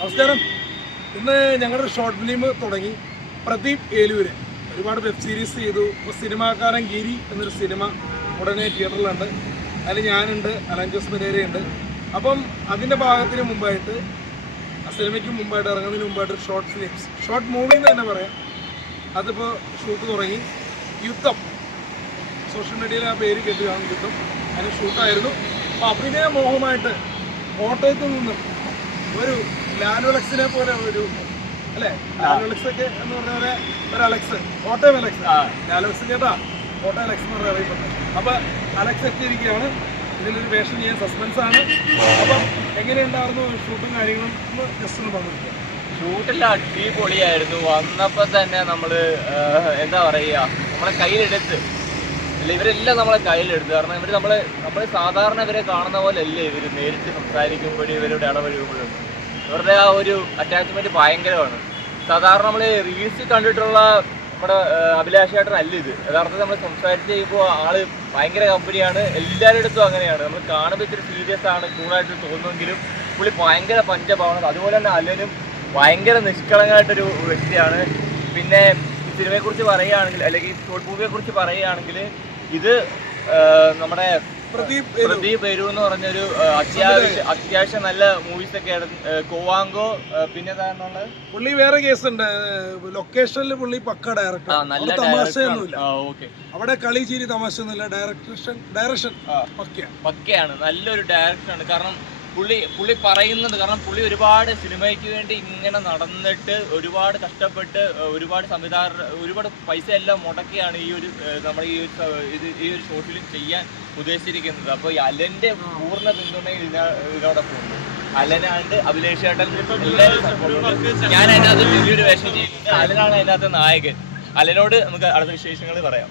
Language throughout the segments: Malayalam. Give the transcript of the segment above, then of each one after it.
നമസ്കാരം. ഇന്ന് ഞങ്ങളുടെ ഷോർട്ട് ഫിലിം തുടങ്ങി. പ്രദീപ് ഏലൂര് ഒരുപാട് വെബ് സീരീസ് ചെയ്തു. ഇപ്പോൾ സിനിമാക്കാരൻ ഗിരി എന്നൊരു സിനിമ ഉടനെ തിയേറ്ററിലുണ്ട്. അതിൽ ഞാനുണ്ട്, അലൻ ജോസ് പെരേരയുണ്ട്. അപ്പം അതിൻ്റെ ഭാഗത്തിന് മുമ്പായിട്ട്, ആ സിനിമയ്ക്ക് മുമ്പായിട്ട്, ഇറങ്ങുന്നതിന് മുമ്പായിട്ട് ഷോർട്ട് ഫിലിംസ്, ഷോർട്ട് മൂവി എന്ന് തന്നെ പറയാം, അതിപ്പോൾ ഷൂട്ട് തുടങ്ങി. യുദ്ധം, സോഷ്യൽ മീഡിയയിൽ ആ പേര് കേട്ടുകയാണ്, യുദ്ധം. അതിന് ഷൂട്ടായിരുന്നു. അപ്പോൾ അഭിനയ മോഹമായിട്ട് കോട്ടയത്ത് നിന്നും ഒരു ലാലുലക്സിനെ പോലെ ഒരു, അല്ലേ, ലാലുലക്സ് ഒക്കെ എന്ന് പറഞ്ഞ പോലെ ഒരു അലക്സ്, കോട്ടയം അലക്സ്, ലാലുലക്സ് ചേട്ടാ കോട്ടയം അലക്സ് എന്ന് പറഞ്ഞാൽ അറിയപ്പെട്ടത്. അപ്പം അലക്സ് എത്തിയിരിക്കുകയാണ്. ഇതിലൊരു വേഷം ചെയ്യാൻ സസ്പെൻസ് ആണ്. അപ്പം എങ്ങനെയുണ്ടായിരുന്നു ഷൂട്ടും കാര്യങ്ങളും ഒന്ന് ജസ്റ്റ് ഒന്ന് പങ്കെടുക്കുക. ഷൂട്ടെല്ലാം അടിപൊളിയായിരുന്നു. വന്നപ്പോൾ തന്നെ നമ്മൾ എന്താ പറയുക, നമ്മളെ കയ്യിലെടുത്ത്, അല്ല ഇവരെല്ലാം നമ്മളെ കയ്യിലെടുത്ത്. കാരണം ഇവർ നമ്മൾ സാധാരണ ഇവരെ കാണുന്ന പോലെ അല്ലേ ഇവർ നേരിട്ട് സംസാരിക്കുമ്പോഴും ഇവരുടെ ഇടപഴകുമ്പോഴും ഇവരുടെ ആ ഒരു അറ്റാച്ച്മെൻറ്റ് ഭയങ്കരമാണ്. സാധാരണ നമ്മൾ റീൽസിൽ കണ്ടിട്ടുള്ള നമ്മുടെ അഭിലാഷേട്ടനല്ല ഇത്. യഥാർത്ഥത്തിൽ നമ്മൾ സംസാരിച്ച് കഴിയുമ്പോൾ ആള് ഭയങ്കര കമ്പനിയാണ്. എല്ലാവരുടെ അടുത്തും അങ്ങനെയാണ്. നമ്മൾ കാണുമ്പോൾ ഇത്തിരി സീരിയസ് ആണ്, കൂളായിട്ട് തോന്നുമെങ്കിലും പുള്ളി ഭയങ്കര പഞ്ചഭാവന. അതുപോലെ തന്നെ അലനും ഭയങ്കര നിഷ്കളങ്കമായിട്ടൊരു വ്യക്തിയാണ്. പിന്നെ സിനിമയെക്കുറിച്ച് പറയുകയാണെങ്കിൽ, അല്ലെങ്കിൽ ഷോർട്ട് മൂവിയെക്കുറിച്ച് പറയുകയാണെങ്കിൽ, ഇത് നമ്മുടെ പ്രദീപ് ഏലൂർ എന്ന് പറഞ്ഞൊരു അത്യാവശ്യം നല്ല മൂവീസ് ഒക്കെ കോവാങ്കോ, പിന്നെ പുള്ളി വേറെ കേസുണ്ട്. ലൊക്കേഷനിൽ പുള്ളി പക്ക ഡയറക്ടർ, നല്ല തമാശയൊന്നുമില്ല. അവിടെ കളി ചിരി തമാശയൊന്നുമില്ല. ഡയറക്ഷൻ പക്കയാണ്, നല്ലൊരു ഡയറക്ഷനാണ്. കാരണം പുള്ളി പറയുന്നത്, കാരണം പുള്ളി ഒരുപാട് സിനിമയ്ക്ക് വേണ്ടി ഇങ്ങനെ നടന്നിട്ട് ഒരുപാട് കഷ്ടപ്പെട്ട് ഒരുപാട് ഒരുപാട് പൈസ എല്ലാം മുടക്കിയാണ് ഈ ഒരു നമ്മുടെ ഈ ഒരു ഷോർട്ട് ഫിലിം ചെയ്യാൻ ഉദ്ദേശിച്ചിരിക്കുന്നത്. അപ്പോൾ ഈ അലന്റെ പൂർണ്ണ പിന്തുണയിൽ ഇതിനോടൊപ്പം ഉണ്ട്. അലനാണ്ട് അഭിലാഷ് ചേട്ടൻ എല്ലാവരും. ഞാൻ അതിനകത്ത് വലിയൊരു വേഷം ചെയ്യുന്നത്. അലനാണ് അതിനകത്ത് നായകൻ. അലനോട് നമുക്ക് അടുത്ത വിശേഷങ്ങൾ പറയാം.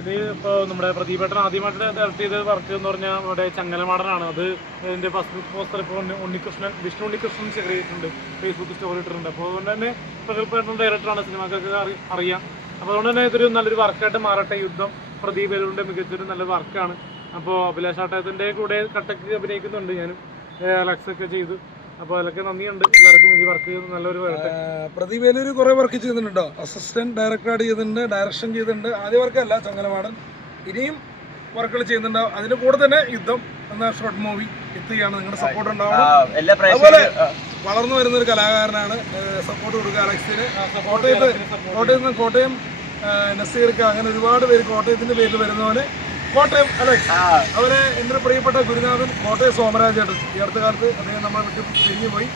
ഇത് ഇപ്പോൾ നമ്മുടെ പ്രദീപേട്ടൻ ആദ്യമായിട്ട് ഡയറക്ട് ചെയ്ത വർക്ക് എന്ന് പറഞ്ഞാൽ നമ്മുടെ ചങ്ങലമാടനാണ്. അത് ഇതിൻ്റെ ഫസ്റ്റ് പോസ്റ്റർ ഇപ്പോൾ വിഷ്ണു ഉണ്ണികൃഷ്ണൻ ഷെയർ ചെയ്തിട്ടുണ്ട്, ഫേസ്ബുക്ക് സ്റ്റോറി ഇട്ടിട്ടുണ്ട്. അപ്പോൾ അതുകൊണ്ട് തന്നെ പ്രഗത്ഭമായിട്ടുള്ള ഡയറക്ടറാണ്, സിനിമക്കൊക്കെ അറിയാം. അപ്പോൾ അതുകൊണ്ട് തന്നെ ഇതൊരു നല്ലൊരു വർക്കായിട്ട് മാറട്ടെ. യുദ്ധം പ്രദീപ് ഏലൂരിൻ്റെ മികച്ചൊരു നല്ല വർക്കാണ്. അപ്പോൾ അഭിലാഷ് ആട്ടയത്തിൻ്റെ കൂടെ കട്ടക്ക് അഭിനയിക്കുന്നുണ്ട്, ഞാനും അലക്സൊക്കെ ചെയ്തു. അപ്പോൾ അതിലൊക്കെ നന്ദിയുണ്ട് എല്ലാവർക്കും. ഈ വർക്ക് നല്ലൊരു വരട്ടെ. പ്രദീപ് ഏലൂർ കുറേ വർക്ക് ചെയ്തിട്ടുണ്ടോ? അസിസ്റ്റന്റ് ഡയറക്ടറായിട്ട് ചെയ്തിട്ടുണ്ട്, ഡയറക്ഷൻ ചെയ്തിട്ടുണ്ട്. ആദ്യ വർക്കല്ല ചങ്ങലമാടൻ, ഇനിയും വർക്കുകൾ ചെയ്യുന്നുണ്ടാവും. അതിന്റെ കൂടെ തന്നെ യുദ്ധം എന്ന ഷോർട്ട് മൂവി എത്തുകയാണ്. നിങ്ങളുടെ സപ്പോർട്ട് ഉണ്ടാവണം. അതുപോലെ വളർന്നു വരുന്ന ഒരു കലാകാരനാണ്, സപ്പോർട്ട് കൊടുക്കുക അലക്സിന്. കോട്ടയം നസീർക്ക്, അങ്ങനെ ഒരുപാട് പേര് കോട്ടയത്തിന്റെ പേരിൽ വരുന്നവന് കോട്ടയം അലക്സ്. അവരെ എൻ്റെ പ്രിയപ്പെട്ട ഗുരുനാഥൻ കോട്ടയം സോമരാജേട്ടൻ, ഈ അടുത്ത കാലത്ത് അദ്ദേഹം നമ്മളെ വിട്ട് പിരിഞ്ഞു പോയി.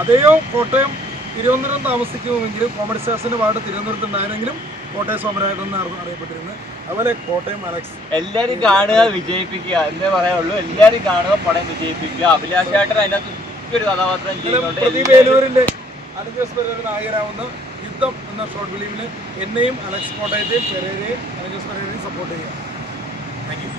അദ്ദേഹവും കോട്ടയം തിരുവനന്തപുരം താമസിക്കുമെങ്കിലും കോമഡി സ്റ്റാർസിന്റെ പാട്ട് തിരുവനന്തപുരത്തുണ്ടായിരുന്നെങ്കിലും കോട്ടയം സോമരാജേട്ടൻ എന്നാണ് അറിയപ്പെട്ടിരുന്നത്. അതുപോലെ കോട്ടയം അലക്സ്. എല്ലാവരും കാണുക, വിജയിപ്പിക്കുക എന്നേ പറയാനുള്ളൂ. എല്ലാവരും കാണുക, പടം വിജയിപ്പിക്കുക. അഭിലാഷ് ചേട്ടൻ അതിനകത്ത് ഒരു കഥാപാത്രം ചെയ്യുന്നുണ്ട്. പ്രദീപ് ഏലൂരിന്റെ അലൻ ജോസ് പെരേര നായകനാവുന്ന യുദ്ധം എന്ന ഷോർട്ട് ഫിലിമിൽ എന്നെയും അലക്സ് കോട്ടയത്തെയും പെരേരയും അലൻ ജോസ് പെരേരയും സപ്പോർട്ട് ചെയ്യുക. Thank you.